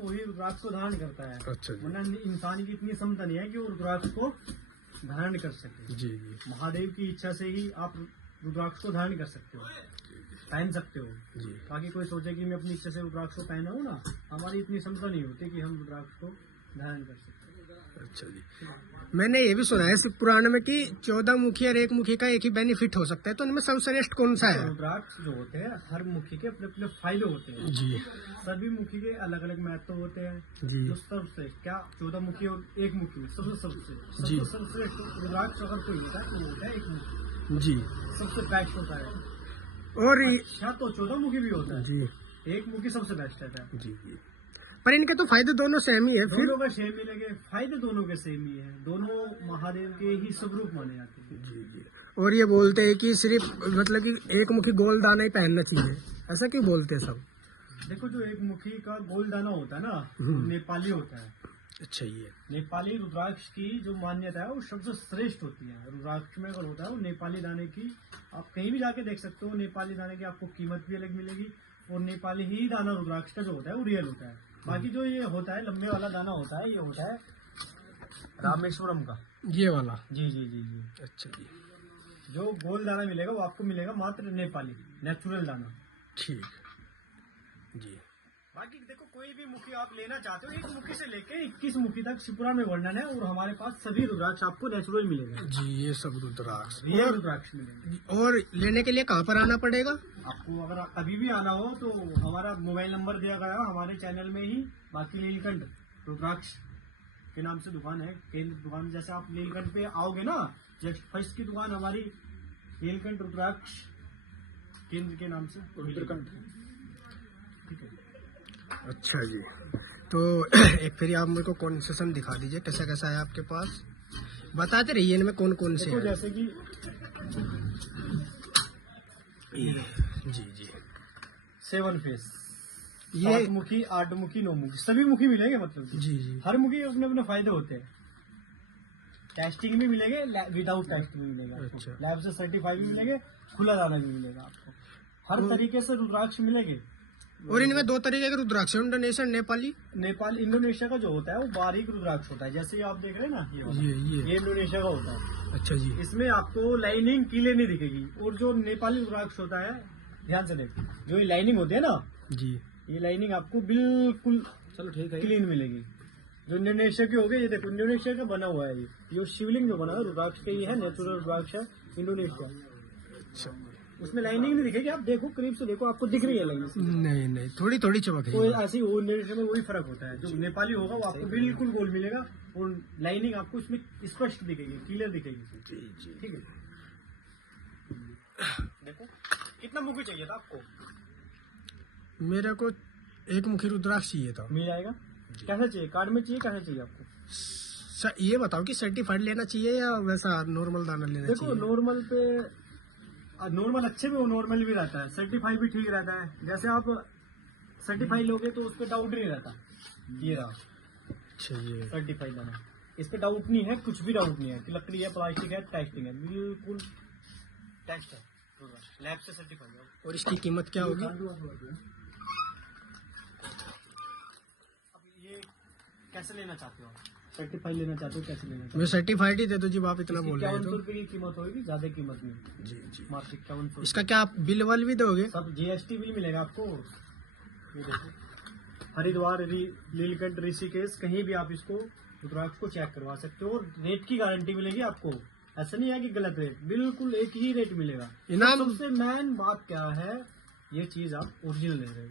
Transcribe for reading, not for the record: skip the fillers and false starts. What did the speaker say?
वही रुद्राक्ष को धारण करता है। अच्छा जी। वरना इंसान की इतनी क्षमता नहीं है कि वो रुद्राक्ष को धारण कर सके। जी जी। महादेव की इच्छा से ही आप रुद्राक्ष को धारण कर सकते हो, पहन सकते हो जी। ताकि कोई सोचे कि मैं अपनी इच्छा से रुद्राक्ष को पहना हूँ ना, हमारी इतनी क्षमता नहीं होती कि हम रुद्राक्ष को धारण कर सकते। अच्छा जी। मैंने ये भी सुना है शिव पुराण में कि 14 मुखी और 1 मुखी का एक ही बेनिफिट हो सकता है, तो उनमें सर्वश्रेष्ठ कौन सा है? रुद्राक्ष जो होते हैं हर मुखी के अपने अपने फायदे होते हैं जी। सभी मुखी के अलग अलग महत्व होते हैं जी। जो सबसे क्या 14 मुखी और 1 मुखी में सबसे जी। सबसे रुद्राक्ष अगर कोई होता है तो वो होता है 1 मुखी, जी। सबसे बेस्ट होता है। और अच्छा तो 14 मुखी भी होता है जी। 1 मुखी सबसे बेस्ट रहता है। जी जी। पर इनके तो फायदे दोनों सेम ही है फिर? दोनों का सेम मिलेंगे, फायदे दोनों के सेम ही है, दोनों महादेव के ही स्वरूप माने जाते हैं। जी जी। और ये बोलते हैं कि सिर्फ मतलब कि 1 मुखी गोल दाना ही पहनना चाहिए, ऐसा क्यों बोलते हैं सब? देखो जो 1 मुखी का गोल दाना होता है ना, नेपाली होता है। अच्छा। ये नेपाली रुद्राक्ष की जो मान्यता है वो सबसे श्रेष्ठ होती है। रुद्राक्ष में अगर होता है वो नेपाली दाने की, आप कहीं भी जाके देख सकते हो, नेपाली दाने की आपको कीमत भी अलग मिलेगी। और नेपाली ही दाना रुद्राक्ष का जो होता है वो रियल होता है। बाकी जो ये होता है लंबे वाला दाना होता है, ये होता है रामेश्वरम का, ये वाला। जी जी जी जी। अच्छा जी। जो गोल दाना मिलेगा वो आपको मिलेगा मात्र नेपाली नेचुरल दाना। ठीक जी। बाकी देखो कोई भी मुखी आप लेना चाहते हो, 1 मुखी से लेके 21 मुखी तक शिवपुराण में वर्णन है और हमारे पास सभी रुद्राक्ष आपको नेचुरल मिलेगा। जी। ये सब रुद्राक्ष रियल रुद्राक्ष मिलेंगे। और लेने के लिए कहाँ पर आना पड़ेगा? आपको अगर कभी भी आना हो तो हमारा मोबाइल नंबर दिया गया है हमारे चैनल में ही। बाकी नीलकंठ रुद्राक्ष के नाम से दुकान है, केंद्र दुकान। जैसे आप नीलकंठ पे आओगे ना, जस्ट फर्स्ट की दुकान हमारी नीलकंठ रुद्राक्ष केंद्र के नाम से रुद्रकंठ, ठीक है। अच्छा जी। तो एक फिर आप मेरे को कॉन्सेशन दिखा दीजिए, कैसा कैसा है आपके पास, बताते रहिए इनमें कौन कौन से हैं। जैसे कि जी जी। 7 फेस, ये 7 मुखी 8 मुखी 9 मुखी सभी मुखी मिलेंगे। मतलब जी जी। हर मुखी अपने अपने फायदे होते हैं। टेस्टिंग भी मिलेंगे, विदाउट टेस्टिंग भी मिलेगा। अच्छा। लैब से सर्टिफाइड भी मिलेंगे, खुला दाना भी मिलेगा आपको। हर तरीके से रुद्राक्ष मिलेंगे। और इनमें 2 तरीके के रुद्राक्ष, इंडोनेशियन नेपाली। नेपाल इंडोनेशिया का जो होता है वो बारीक रुद्राक्ष होता है, जैसे ये आप देख रहे हैं ना, ये ये इंडोनेशिया का होता है। अच्छा जी। इसमें आपको लाइनिंग कीले नहीं दिखेगी। और जो नेपाली रुद्राक्ष होता है, ध्यान से देखो, जो ये लाइनिंग होती है ना जी, ये लाइनिंग आपको बिल्कुल चलो ठीक है, क्लीन मिलेगी। जो इंडोनेशिया के हो गए, ये देखो इंडोनेशिया का बना हुआ है। ये शिवलिंग जो बना है रुद्राक्ष का, ये है नेचुरल रुद्राक्ष है इंडोनेशिया। अच्छा। उसमें लाइनिंग नहीं दिखेगी, आप देखो करीब से देखो, आपको दिख रही है लाइनिंग। नहीं नहीं, थोड़ी थोड़ी चमक तो रही है। ऐसी इंडोनेशिया में वही फर्क होता है। जो नेपाली होगा वो आपको बिल्कुल गोल मिलेगा और लाइनिंग आपको इसमें स्पष्ट दिखेगी, क्लियर दिखेगी। जी जी। ठीक है। देखो कितना मुखी चाहिए था आपको? मेरे को 1 मुखी रुद्राक्ष चाहिए था। मिल जाएगा। कैसा चाहिए, कार्ड में चाहिए, कैसा चाहिए आपको? ये बताओ कि सर्टिफाइड लेना चाहिए या वैसा नॉर्मल दाना लेना देखो चाहिए? नॉर्मल पे, नॉर्मल अच्छे में वो नॉर्मल भी रहता है, सर्टिफाइड भी ठीक रहता है। जैसे आप सर्टिफाइड लोगे तो उस पर डाउट नहीं रहता। ये रहा अच्छा। ये सर्टिफाइड दाना, इस पे डाउट नहीं है, कुछ भी डाउट नहीं है कि लकड़ी है, प्लास्टिक है, टेस्टिंग है, बिल्कुल टेस्ट है, लैब से सर्टिफाइड है। और इसकी कीमत क्या होगी? अब ये कैसे लेना चाहते हो आप? सर्टिफाइड लेना चाहते हो, कैसे लेना चाहते मैं सर्टिफाइड ही दे दो जी, आप इतना हो? बोल रहे 5100 हो रुपये की कीमत होगी, ज्यादा कीमत नहीं, तो। जी जी। मात्र 5100। इसका क्या आप बिल वाल भी दोगे? सब GST बिल मिलेगा आपको। ये देखो, हरिद्वार, नीलकंठ, ऋषिकेश, कहीं भी आप इसको रुद्राक्ष को चेक करवा सकते हो। और रेट की गारंटी मिलेगी आपको, ऐसा नहीं है कि गलत रेट, बिल्कुल एक ही रेट मिलेगा। इनाम सबसे मेन बात क्या है, ये चीज आप ओरिजिनल ले रहे हो।